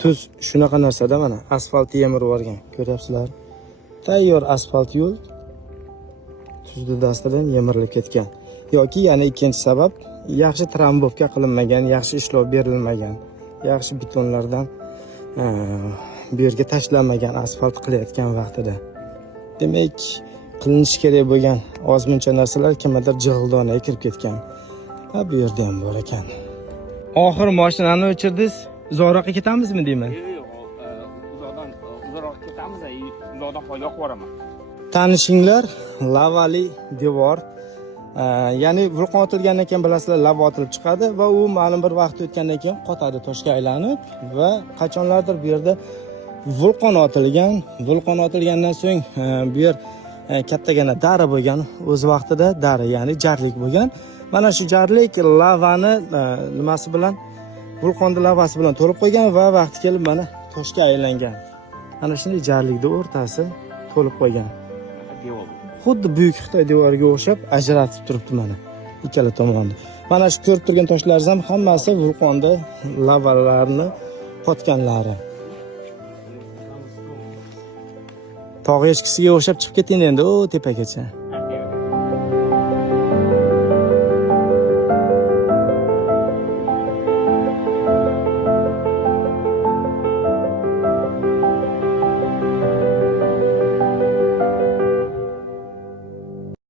tuz shunaqa narsada mana asfalt yemirib yuborgan. Ko'ryapsizlar? Tayyor asfalt yo'l tuzli dastadan yemirilib ketgan. Yoki yana ikkinchi sabab yaxshi trambovka qilinmagan, yaxshi ishlov berilmagan, yaxshi betonlardan bu yerga tashlanmagan asfalt qilayotgan vaqtida. Demak, qilinish kerak bo'lgan ozmuncha narsalar kimgadir jig'ildonaga kirib ketgan. Ha, bu yerda ham bor ekan. Oxir mashinani o'chirdingiz, uzoqroqqa ketamizmi deyman? Yo'q, uzoqroq ketamiz, uzoqdan foyda qo'raman. Tanishinglar, lavali devor. Ya'ni vulqon otilgandan keyin bilasizlar, lava otilib chiqadi va u ma'lum bir vaqt o'tgandan keyin qotadi toshga aylanib va qachonlardir bu yerda vulqon otilgan. Vulqon otilgandan so'ng bu yer kattagina dara bo'lgan, o'z vaqtida dara, ya'ni jarlik bo'lgan. Mana shu jarlik lavani nimasi bilan, vulqonning lavasi bilan to'lib qo'ygan va vaqti kelib mana toshga aylangan. Mana shunday jarlikning o'rtasi to'lib qo'ygan. Xuddi buyuk Xitoy devoriga o'xshab ajratib turibdi mana ikkala tomonni. Mana shu ko'rib turgan toshlar ham hammasi vulqonda lavalarni qotganlari. Tog' echkisiga o'xshab chiqib keting endi, o tepagacha.